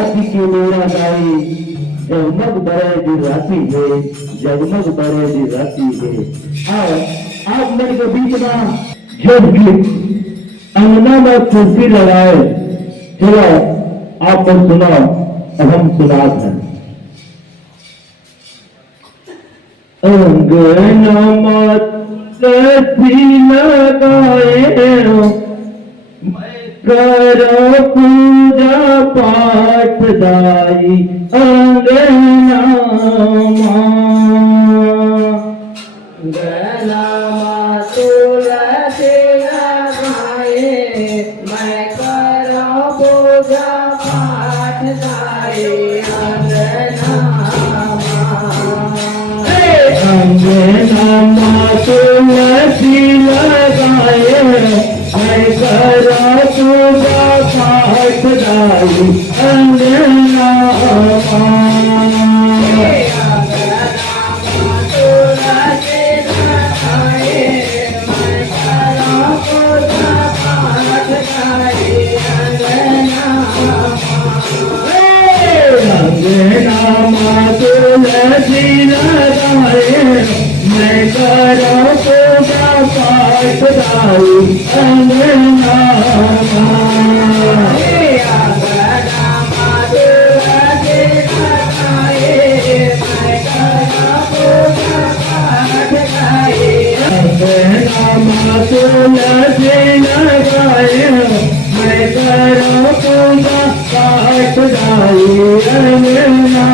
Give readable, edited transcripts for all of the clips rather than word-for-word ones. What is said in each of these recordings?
की मेरा गाई जगमग बरे दिन राती है, जगमग बरे दिन राती है। आप मेरे के बीच में जब भी अंगना में कुर्सी लगाए, चलो आप लोग सुनो, अब हम सुनाते हैं। अंगना में कुर्सी लगाए, करो पूजा पाठ दाई अंगना तुलसी लगाए, मैं करो पूजा पाठ दाई अंगना तुलसी लगाए, मैं करो पूजा पाठ दाई अंगना तुलसी लगाए, मैं करो पूजा पाठ दाई अंगना तुलसी लगाए, मैं करो पूजा पाठ दाई अंगना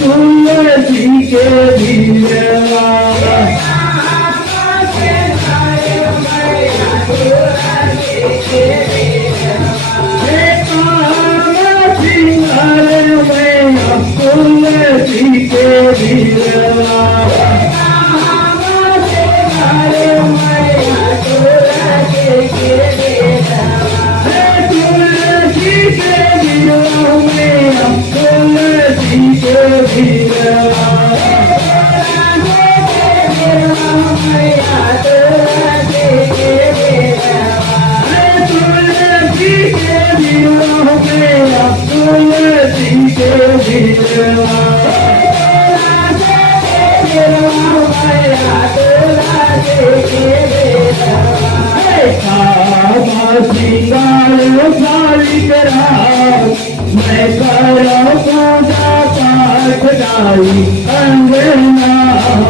तुलसी के दिलवा तुलसी के दिलवा मैं करो पूजा पाठ दाई अंगना मैं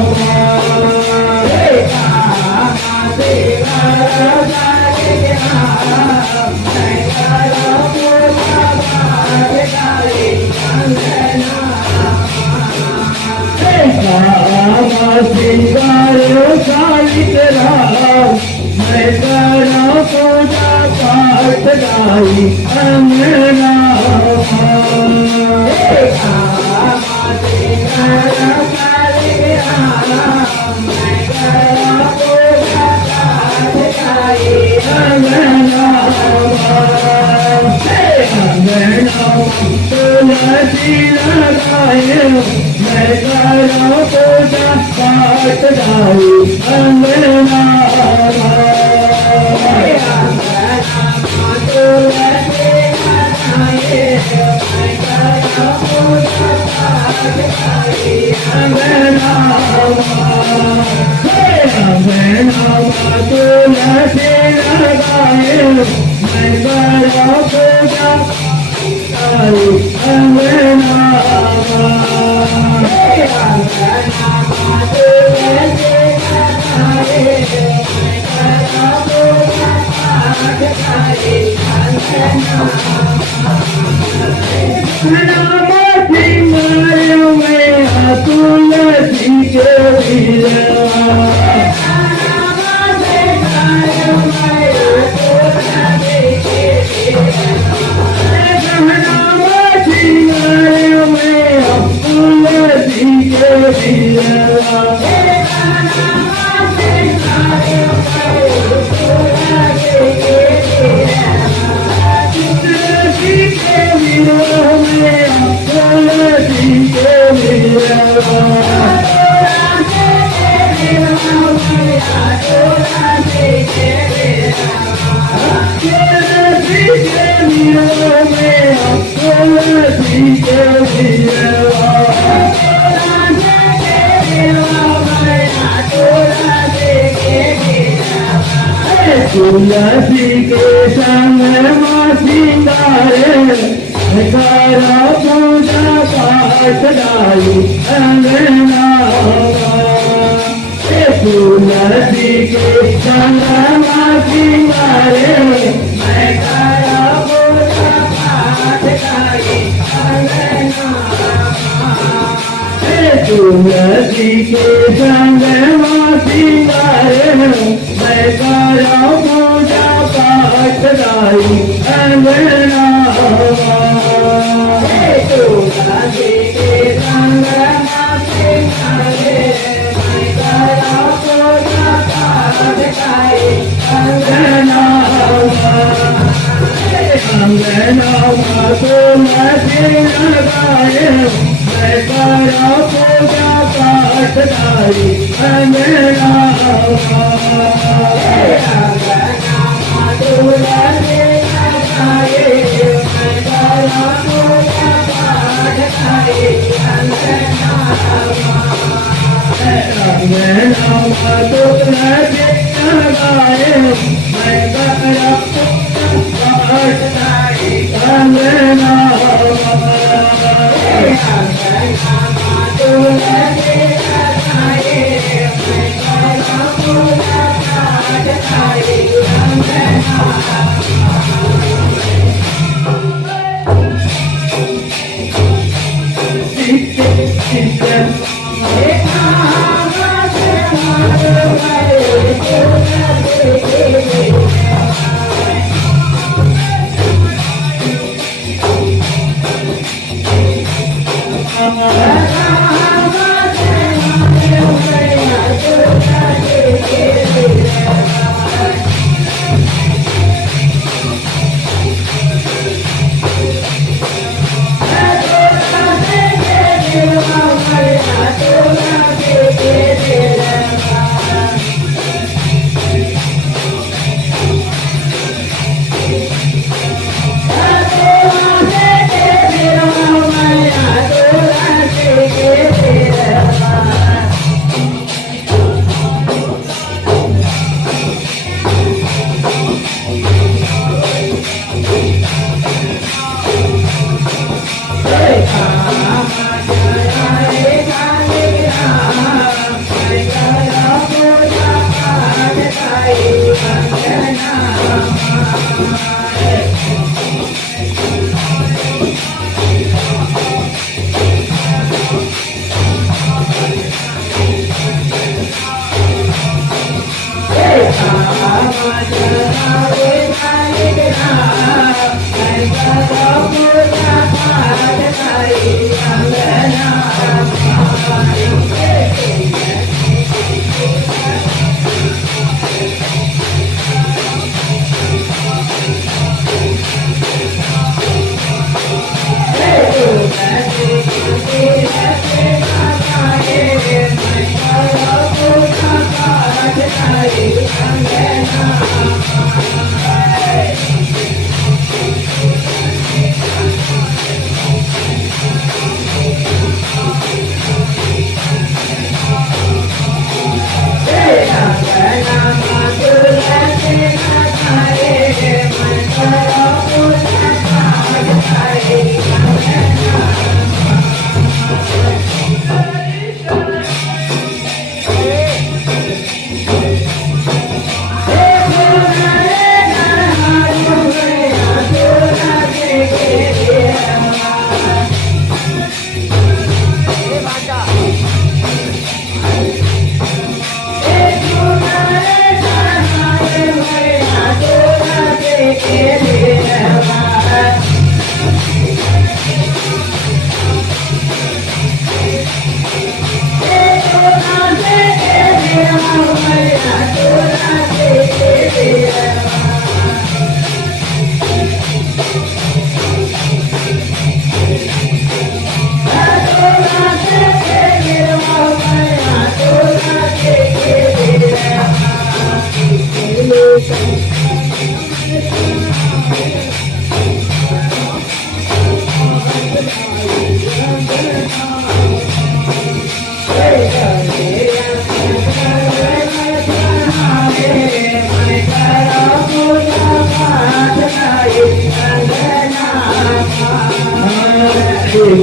करो पूजा पाठ दाई अंगना तुलसी लगाए, मैं करो पूजा पाठ दाई अंगना तुलसी लगाए, मैं करो पूजा अंगना तुलसी के दियों में तुलसी के दिलवा तुलसी के संग माँ सिंगारे करो पूजा पाठ डाली अंगना तुलसी के संग माँ सिंगारे मैं करो पूजा पाठ डाली अंगना तुलसी के संग माँ सिंगारे मैं करो पूजा पाठ डाली अंगना तुलसी के संग माँ सिंगारे मैं करो पूजा पाठ डाली अंगना अंगना तुलसी लगाए मैं करो पूजा पाठ डाली अंगना तुलसी लगाए मैं करो पूजा पाठ डाली अंगना तुलसी लगाए मैं करो पूजा पाठ डाली अंगना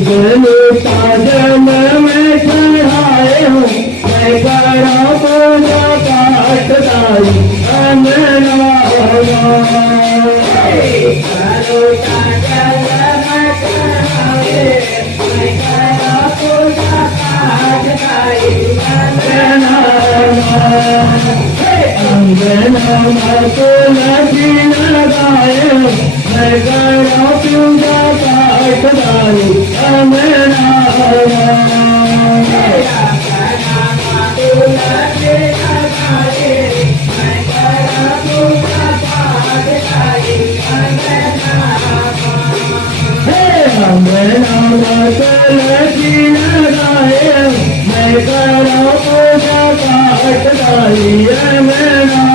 लोटा जल में चढ़ाए हूँ मैं करा पूजा पाठ दाई अंगना लोटा जल में चढ़ाए मैं करो पूजा पाठ दाई अंगना तुलसी लगाए मैं करा पूजा पाठ दाई अंगना तुलसी लगाए मैं करा पूजा पाठ दाई अंगना